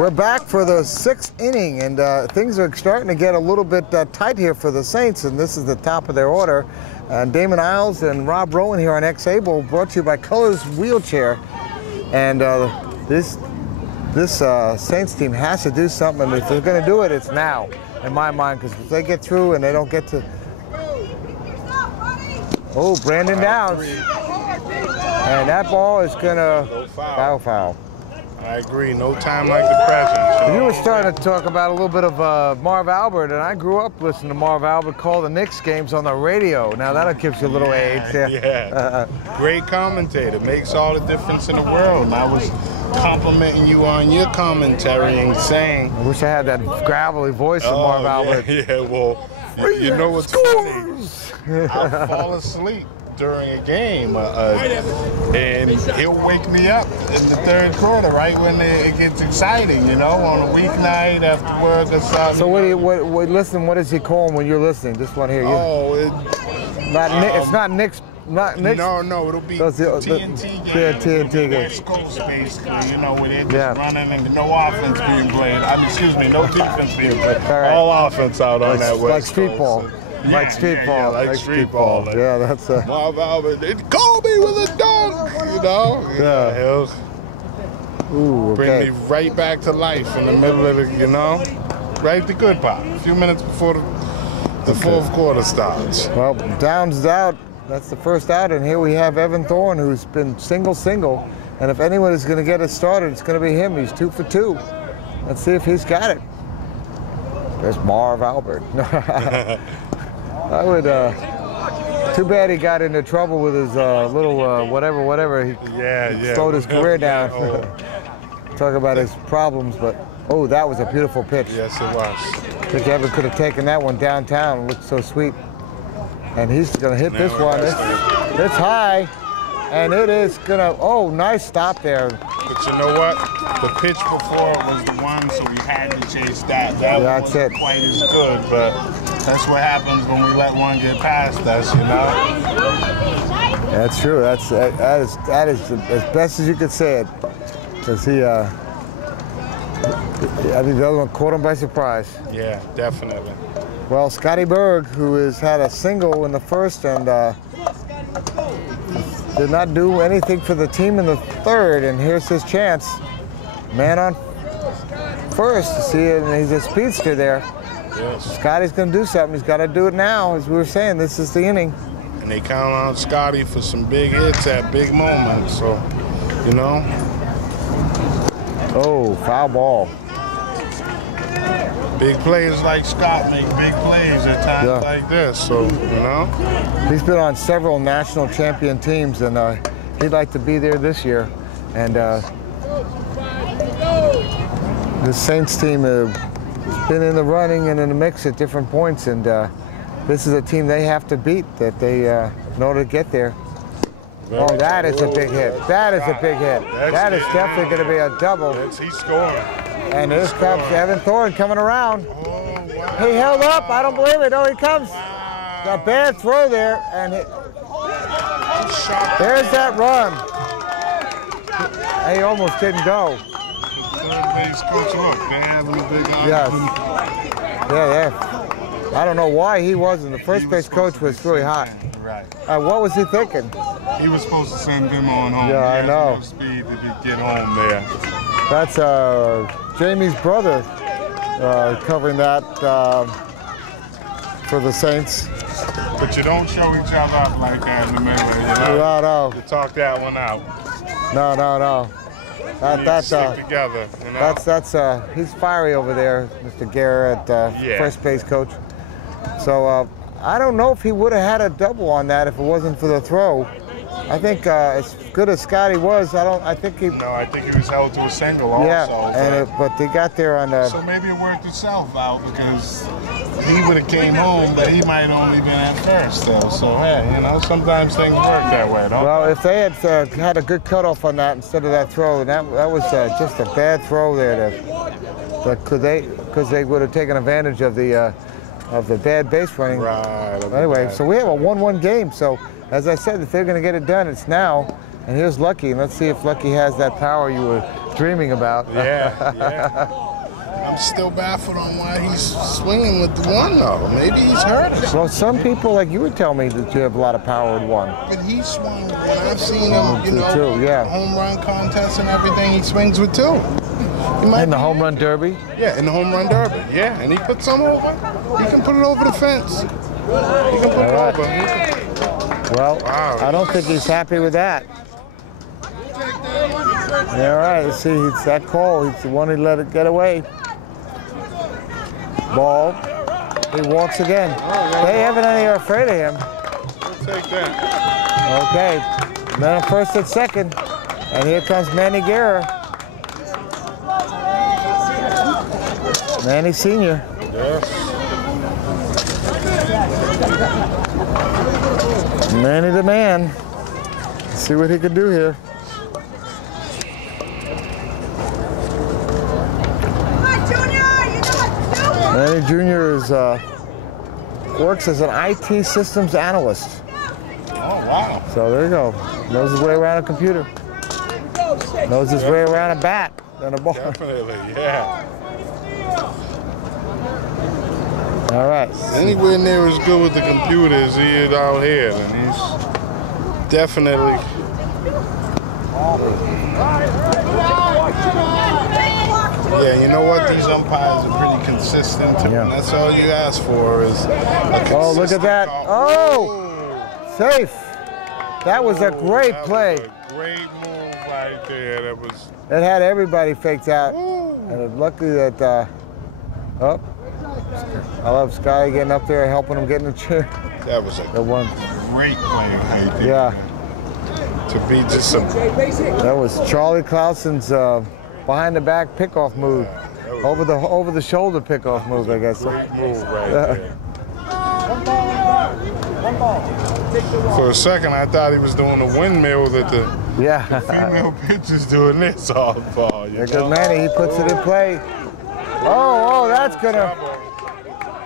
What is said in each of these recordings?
We're back for the 6th inning, and things are starting to get a little bit tight here for the Saints, and this is the top of their order. Damon Isles and Rob Rowan here on X-Able, brought to you by Colors Wheelchair. And this Saints team has to do something, and if they're going to do it, it's now, in my mind, because if they get through and they don't get to... Oh, Brandon Downs. And that ball is going to foul. I agree. No time like the present. You were starting to talk about a little bit of Marv Albert, and I grew up listening to Marv Albert call the Knicks games on the radio. Now that'll give you a little age. Yeah. Great commentator. Makes all the difference in the world. And I was complimenting you on your commentary and saying... I wish I had that gravelly voice of Marv Albert. Yeah, well, you know what's funny? I'll fall asleep during a game, and he'll wake me up in the third quarter, right when it gets exciting, you know, on a weeknight after work or something. So what does he call when you're listening? Just want to hear you. Oh, it's not Knicks. Not Knicks. No, it'll be TNT games. TNT games. Scopes, basically, you know, where they're just running and no offense being played. No defense being played. All offense out on that way. Like street ball. Like street ball. Like street ball. Yeah, that's Marv Albert, they call me with a dunk, you know? Yeah. Ooh, bring me right back to life in the middle of the, you know? Right the good part. A few minutes before the fourth quarter starts. Well, Downs out. That's the first out, and here we have Evan Thorne, who's been single. And if anyone is going to get it started, it's going to be him. He's 2 for 2. Let's see if he's got it. There's Marv Albert. I would, too bad he got into trouble with his little whatever. He slowed his career down. Talk about his problems, but oh, that was a beautiful pitch. Yes, it was. I think Evan could have taken that one downtown. It looked so sweet. And he's going to hit this one. It's high, and it is going to, oh, nice stop there. But you know what? The pitch before was the one, so we had to chase that. That wasn't quite as good, but that's what happens when we let one get past us, you know? That's true. That is as best as you could say it. Because I think the other one caught him by surprise. Yeah, definitely. Well, Scotty Berg, who has had a single in the first and did not do anything for the team in the third, and here's his chance. Man on first to see it, and he's a speedster there. Yes. Scotty's going to do something. He's got to do it now. As we were saying, this is the inning. And they count on Scotty for some big hits at big moments, so, you know. Oh, foul ball. Big players like Scott make big plays at times like this, so, you know. He's been on several national champion teams, and he'd like to be there this year. And the Saints team has been in the running and in the mix at different points, and this is a team they have to beat that they in order to get there. Oh, that is a big hit. That is a big hit. That is definitely going to be a double. He's scoring. And here comes Evan Thorne coming around. He held up. I don't believe it. Oh, he comes. A bad throw there, and there's that run. He almost didn't go. Third base coach, look, they're having a big eye. Yes. Yeah. I don't know why he wasn't. The first base coach was really hot. Right. What was he thinking? He was supposed to send him on home. Yeah, I know. No speed to get home there. That's Jamie's brother covering that for the Saints. But you don't show each other up like that in the middle, you know? No. You talk that one out. No. That's stick together, you know? That's he's fiery over there, Mr. Garrett, first base coach. So I don't know if he would have had a double on that if it wasn't for the throw. I think as good as Scotty was, I think he was held to a single also. Yeah, but they got there on the... So maybe it worked itself out because he would have came home, but he might only been at first still. So, hey, you know, sometimes things work that way, don't Well, if they had had a good cutoff on that instead of that throw, that was just a bad throw there. Because they would have taken advantage of the bad base running. Right. Anyway, so we have a 1-1 game. So, as I said, if they're going to get it done, it's now. And here's Lucky, and let's see if Lucky has that power you were dreaming about. Yeah. I'm still baffled on why he's swinging with the one, though. Maybe he's hurt. Well, some people, like you would tell me, that you have a lot of power with one. But he swung, when I've seen him, you know, two, yeah. home run contests and everything, he swings with two. In the home run derby? Yeah, in the home run derby, yeah. And he put some over. He can put it over the fence. He can put it over. Well, wow. I don't think he's happy with that. Yeah, all right, let's see, it's that call. He's the one who let it get away. Ball. He walks again. They evidently are afraid of him. We'll take that. Okay. Man first at second. And here comes Manny Guerra. Manny Sr. Yes. Manny the man. Let's see what he can do here. Manny Jr. is works as an IT systems analyst. Oh, wow. So there you go. Knows his way around a computer. Knows his way around a bat and a ball. Definitely, yeah. All right. Anywhere near as good with the computer as he is out here. And he's definitely... Yeah, you know what? These umpires are pretty consistent. Yeah. And that's all you ask for is a consistent Oh, look at that. call. Oh, safe. That was a great play. Was a great move right there. That was... It had everybody faked out. And it's lucky that, I love Scotty getting up there and helping him get in the chair. That was a great play right there. Yeah. To be just some... That was Charlie Clausen's behind the back pickoff move. Over the shoulder pickoff move, I guess. Great move right there. For a second, I thought he was doing a windmill that the female pitcher's doing this all ball. Because Manny, he puts it in play. Oh, that's gonna.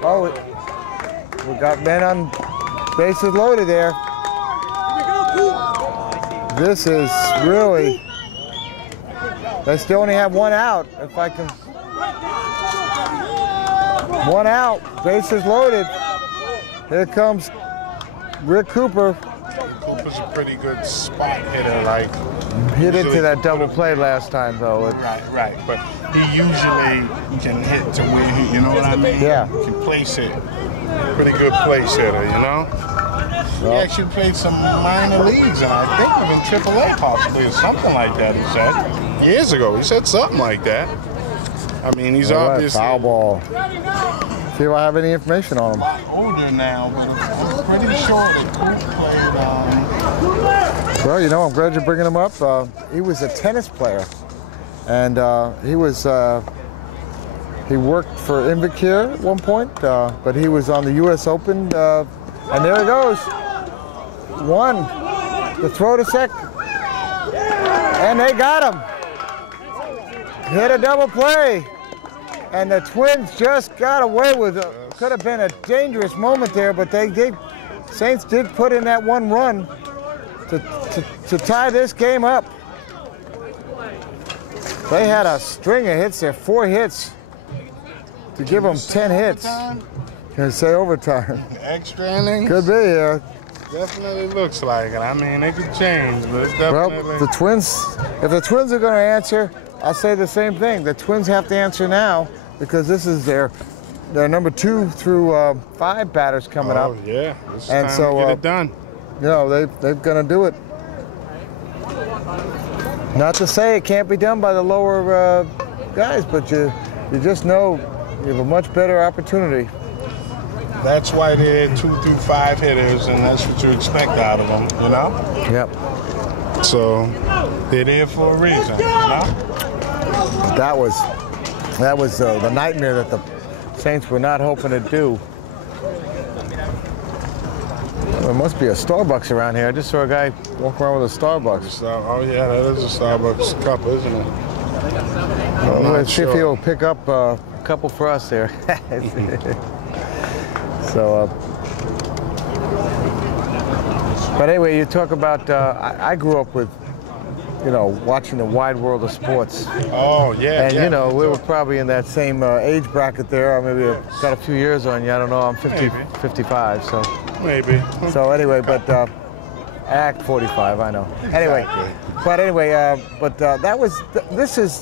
Oh, we got men on bases loaded there. This is really. They still only have one out. If I can. One out, bases loaded. Here comes Rick Cooper. Cooper's a pretty good spot hitter, like. Hit into that double play last time, though. Right. But he usually can hit to where he, you know what I mean? Yeah. He can place it. Pretty good place hitter, you know? He actually played some minor leagues, and I think even AAA possibly, or something like that, he said. Years ago, he said something like that. I mean, he's obviously... Foul ball. See if I have any information on him. A lot older now, but I'm pretty sure that Coop played... Well, you know, I'm glad you're bringing him up. He was a tennis player, and he worked for Invacare at one point, but he was on the U.S. Open, and there he goes. One, the throw to second, and they got him. Hit a double play, and the Twins just got away with it. Could have been a dangerous moment there, but Saints did put in that one run to tie this game up. They had a string of hits there, 4 hits to give them 10 hits. Can I say overtime? Extra innings? Could be, yeah. Definitely looks like it. I mean, it could change, but it's definitely... Well, the Twins, if the Twins are going to answer, I'll say the same thing. The Twins have to answer now because this is their number 2 through 5 batters coming up. Oh, yeah. It's and time so, to get it done. You know, they're going to do it. Not to say it can't be done by the lower guys, but you just know you have a much better opportunity. That's why they're 2 through 5 hitters, and that's what you expect out of them, you know? Yep. So they're there for a reason, you know? That was the nightmare that the Saints were not hoping to do. There must be a Starbucks around here. I just saw a guy walk around with a Starbucks. Oh yeah, that is a Starbucks cup, isn't it? Let's see if he'll pick up a couple for us there. So, but anyway, you talk about, I grew up with you know, watching the wide world of sports. Oh, yeah. And, yeah, you know, we were probably in that same age bracket there. Or maybe I've got a few years on you. I don't know. I'm 55, so. Maybe. So anyway, but act 45, I know. Anyway, but anyway, that was, this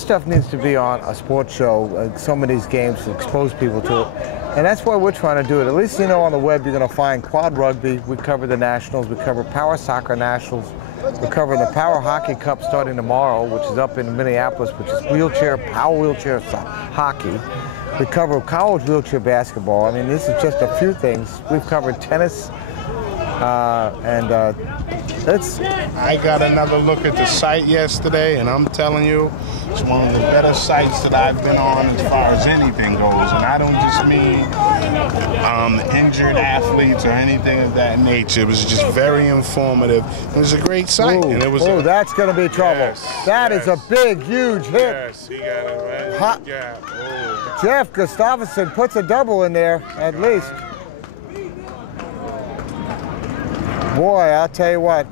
stuff needs to be on a sports show, some of these games to expose people to it. And that's why we're trying to do it. At least, you know, on the web, you're going to find quad rugby. We cover the nationals. We cover power soccer nationals. We're covering the Power Hockey Cup starting tomorrow, which is up in Minneapolis, which is power wheelchair hockey. We cover college wheelchair basketball. I mean, this is just a few things. We've covered tennis, I got another look at the site yesterday, and I'm telling you, it's one of the better sites that I've been on as far as anything goes. And I don't just mean injured athletes or anything of that nature. It was just very informative. It was a great site. Ooh, and it was that's going to be trouble. Yes, that is a big, huge hit. Yes, he got it right. Yeah. Oh. Jeff Gustafsson puts a double in there, at least. Boy, I'll tell you what,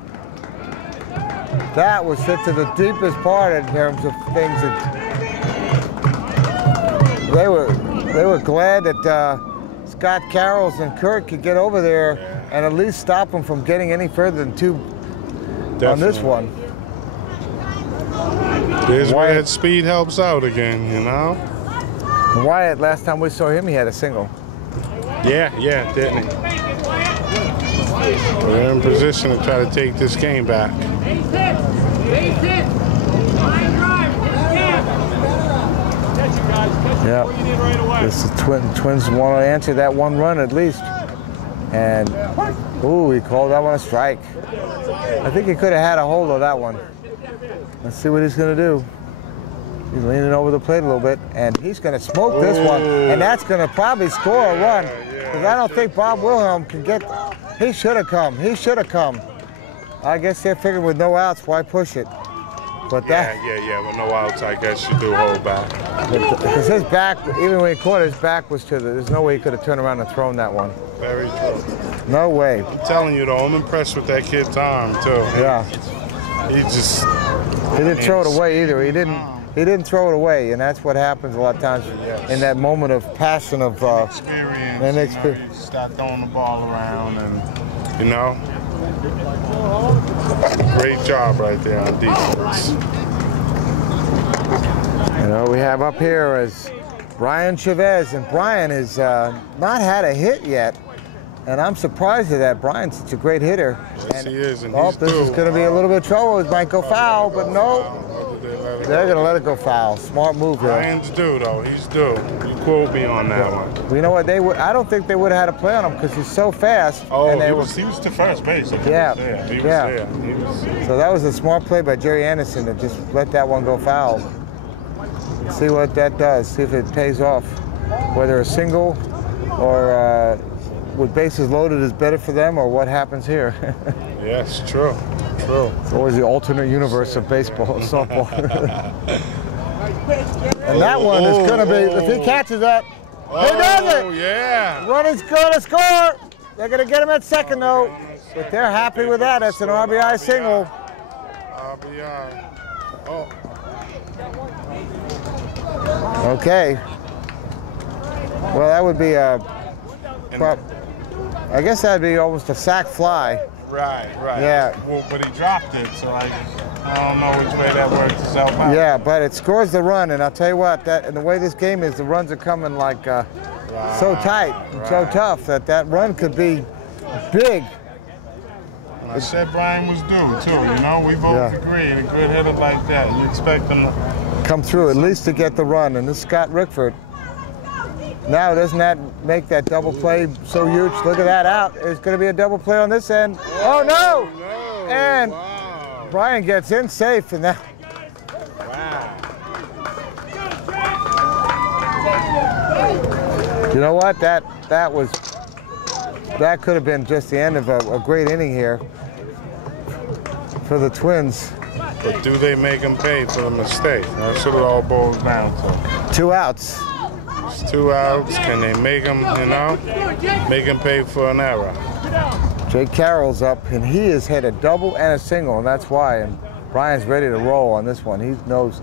that was hit to the deepest part in terms of things that they were glad that Scott Carrolls and Kurt could get over there and at least stop them from getting any further than 2 on this one. There's where that speed helps out again, you know? Wyatt, last time we saw him, he had a single. Yeah, didn't he? We're in position to try to take this game back. Yeah, this is Twins want to answer that one run at least. And, ooh, he called that one a strike. I think he could have had a hold of that one. Let's see what he's going to do. He's leaning over the plate a little bit, and he's going to smoke this one, and that's going to probably score a run. Because I don't think Bob Wilhelm can get. He should have come. He should have come. I guess they're figuring with no outs, why push it? But that. Yeah. With no outs, I guess you do hold back. Because his back, even when he caught, his back was to the. There's no way he could have turned around and thrown that one. Very true. No way. I'm telling you though, I'm impressed with that kid's arm too. Yeah. He just. He didn't throw it away either. He didn't throw it away, and that's what happens a lot of times in that moment of passion of experience. You start throwing the ball around, and you know, great job right there on defense. You know, we have up here is Brian Chavez, and Brian has not had a hit yet, and I'm surprised at that. Brian's such a great hitter. Yes, he is, and this is going to be a little bit of trouble. It might go foul, but no. They're going to let it go foul. Smart move here. Brian's due, though. He's due. You quote me on that one. You know what? I don't think they would have had a play on him because he's so fast. Oh, and he was to first base. He was there. So that was a smart play by Jerry Anderson to just let that one go foul. See what that does. See if it pays off. Whether a single or with bases loaded is better for them, or what happens here. Yes, true. It's always the alternate universe of baseball and softball. And that one is going to be, if he catches that, he does it! Oh, yeah. Run is going to score. They're going to get him at second, though. But they're happy with that. That's an RBI single. RBI. Okay. Well, that would be I guess that'd be almost a sac fly. Right. Yeah. Well, but he dropped it, so I don't know which way that works itself out. Yeah, but it scores the run, and I'll tell you what, and the way this game is, the runs are coming like so tight, and so tough that run could be big. And I said Brian was due too. You know, we both agreed. A good hitter like that, you expect him to come through at least to get the run. And this Scott Rickford. Now, doesn't that make that double play so huge? Look at that out. There's going to be a double play on this end. Oh, no! And Brian gets in safe. And now. You know what? That could have been just the end of a great inning here for the Twins. But do they make them pay for the mistake? That's what it all boils down to. 2 outs. 2 outs. Can they make them, make them pay for an error? Jake Carroll's up, and he has hit a double and a single, and that's why. And Brian's ready to roll on this one. He knows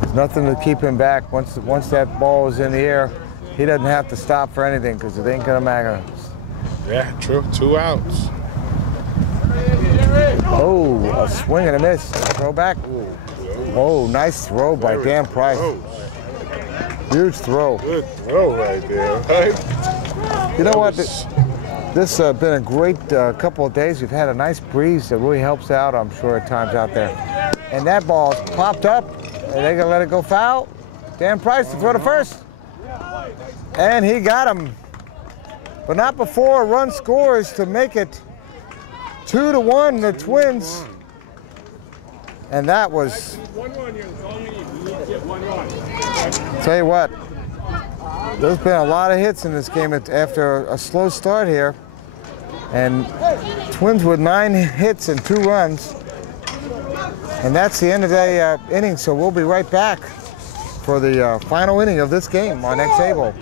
there's nothing to keep him back. Once that ball is in the air, he doesn't have to stop for anything because it ain't gonna matter. Yeah, true. 2 outs. Oh, a swing and a miss. Throw back. Oh, nice throw by Dan Price. Huge throw. Good throw right there. Right? You know what? This has been a great couple of days. We've had a nice breeze that really helps out, I'm sure, at times out there. And that ball popped up, and they're going to let it go foul. Dan Price to throw to first. And he got him. But not before a run scores to make it 2-1, the Twins. And that was, tell you what, there's been a lot of hits in this game after a slow start here. And Twins with 9 hits and 2 runs. And that's the end of the inning, so we'll be right back for the final inning of this game on X-Able.